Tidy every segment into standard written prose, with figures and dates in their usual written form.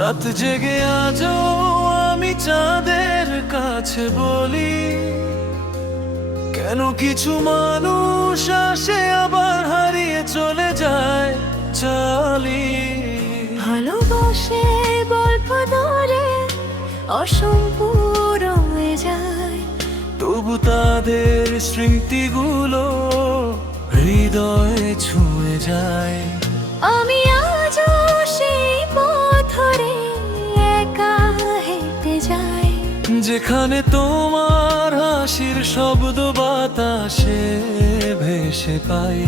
রাত জেগে আজও আমি চাঁদের কাছে বলি, কেন কিছু মানুষ আসে আবার হারিয়ে চলে যায় চালি। ভালোবাসে গল্প ধরে অসম্পূর্ণ হয়ে যায়, তবু তাদের স্মৃতিগুলো হৃদয়ে ছুঁয়ে যায়। আমি আজও সেই পথ ধরে একা হেঁটে যাই, যেখানে তোমার হাসির শব্দ বাতাসে ভেসে পাই।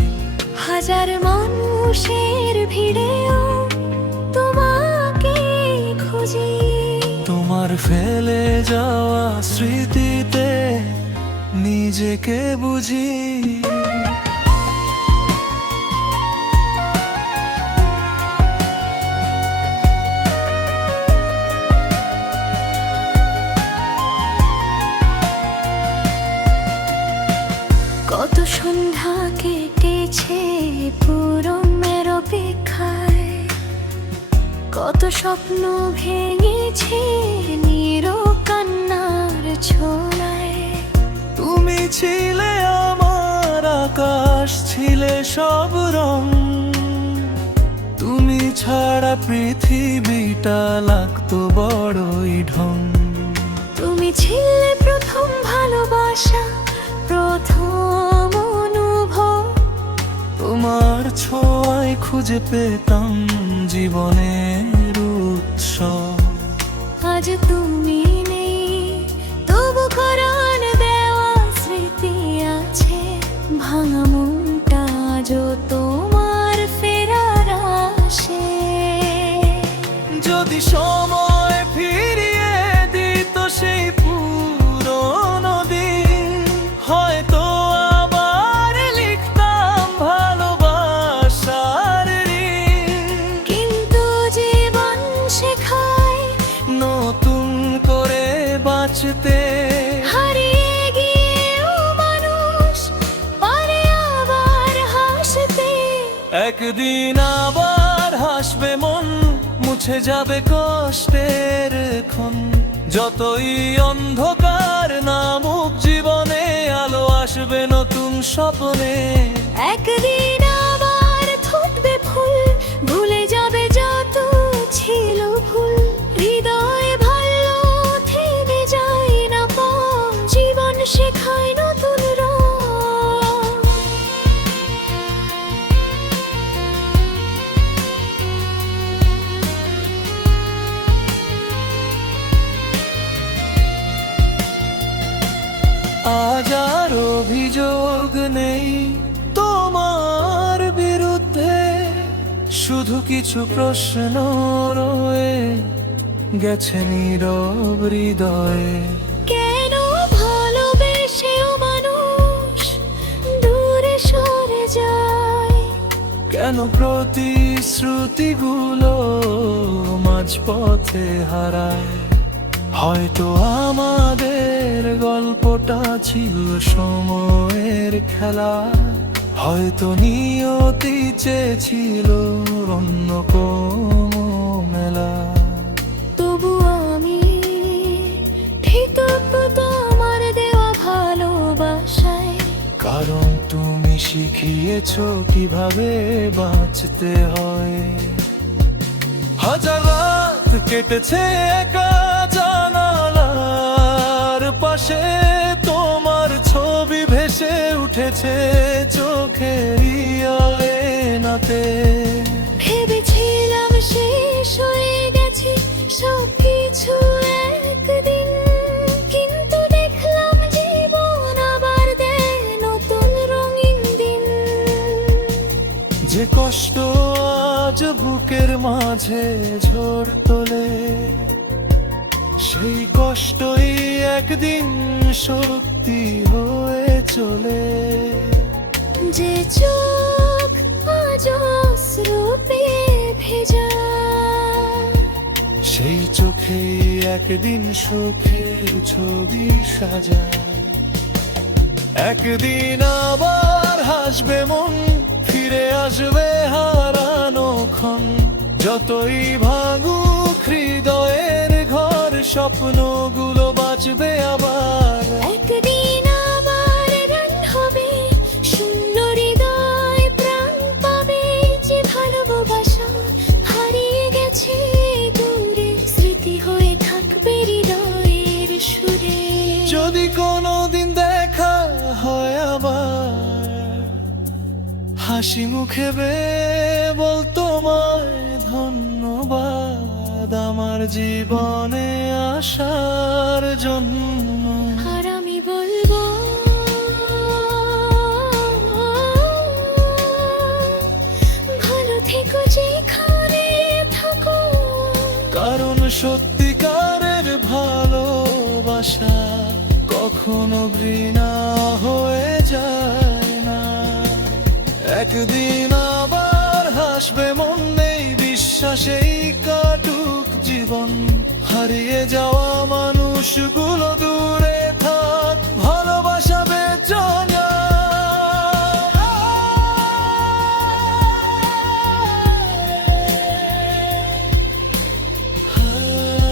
হাজার মানুষের ভিড়েও তোমাকে খুঁজি, তোমার ফেলে যাওয়া স্মৃতিতে নিজেকে বুঝি। কত সন্ধ্যা কেটেছে পুরমের অপেক্ষায়, কত স্বপ্ন ভেঙেছে নীরব কান্নার ছোঁয়ায়। তুমি ছিলে আমার আকাশ, ছিলে সব রং, তুমি ছাড়া পৃথিবীটা লাগতো বড়ই ঢং। তুমি ছিলে প্রথম ভালোবাসা, প্রথম অনুভব, তোমার ছোঁয়ায় খুঁজে পেতাম জীবনের উৎস। আজ তুমি নেই, তবু কোরআন দেওয়া স্মৃতি আছে। ভাঙা মনটা আজও তোমার ফেরার আসে। যদি সময় ফিরিয়ে দিত সেই পুরনো দিন, হয়তো আবার লিখতাম ভালোবাসার ঋণ। কিন্তু জীবন শেখায় নতুন করে বাঁচতে, হারিয়ে গিয়েও মানুষ পারে আবার হাসতে। একদিন আবার হাসবে মন, মুছে যাবে কষ্টের ক্ষণ। যতই অন্ধকার নামুক জীবনে, আলো আসবে নতুন স্বপ্নে। একদিন আবার ফুটবে ফুল, ভুলে যাবে যত ছিল ভুল। হৃদয়ে ভালো থেমে যায় না পথ, জীবন শেখায় নতুন রং। আজ আর অভিযোগ নেই তোমার বিরুদ্ধে, শুধু কিছু প্রশ্ন রয়ে গেছে নীরব হৃদয়ে। কেন ভালোবেসেও মানুষ দূরে সরে যায়, কেন প্রতিশ্রুতিগুলো মাঝপথে হারায়? হয়তো আমাদের গল্পটা ছিল সময়ের খেলা, হয়তো নিয়তি চেয়েছিল অন্য কোনো মেলা। তবু আমি কৃতজ্ঞ তোমার দেওয়া ভালোবাসায়। কারণ তুমি শিখিয়েছো কিভাবে বাঁচতে হয়। হাজার রাত কেটেছে একা জানালার পাশে, তোমার ছবি ভেসে উঠেছে চোখের আয়নাতে। ভেবেছিলাম শেষ হয়ে গেছে সবকিছু একদিন, কিন্তু দেখলাম জীবন আবার দেয় নতুন রঙিন দিন। যে কষ্ট আজ বুকের মাঝে ঝড় তোলে, সেই কষ্টই একদিন শক্তি হয়ে চলে। যে চোখ আজ অশ্রু পেয়ে ভেজা, সেই চোখে একদিন সুখের ছবি সাজায়। একদিন আবার হাসবে মন, ফিরে আসবে হারানো ক্ষণ। যতই ভাঙুক হৃদয়ের ঘর, স্বপ্নগুলো বাঁচবে আবার। একদিন আবার গান হবে, শূন্য হৃদয় প্রাণ পাবে। যে ভালোবাসা হারিয়ে গেছে দূরে, স্মৃতি হয়ে থাকবে হৃদয়ের সুরে। যদি কোনোদিন দেখা হয় আবার, হাসি মুখে বল তোমায় ধন্যবাদ আমার জীবনে আসার জন্য। আর আমি বলবো ভালো থেকো যেখানে থাকো, কারণ সত্যিকারের ভালোবাসা কখনো ঘৃণা হয়ে যায় না। একদিন আবার হাসবে মন, নেই বিশ্বাসেই কাটুক জীবন। হারিয়ে যাওয়া মানুষগুলো দূরে থাক, ভালোবাসা বেচনা।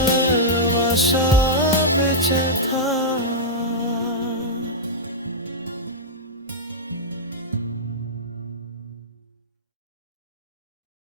ভালোবাসা বেঁচে থাক।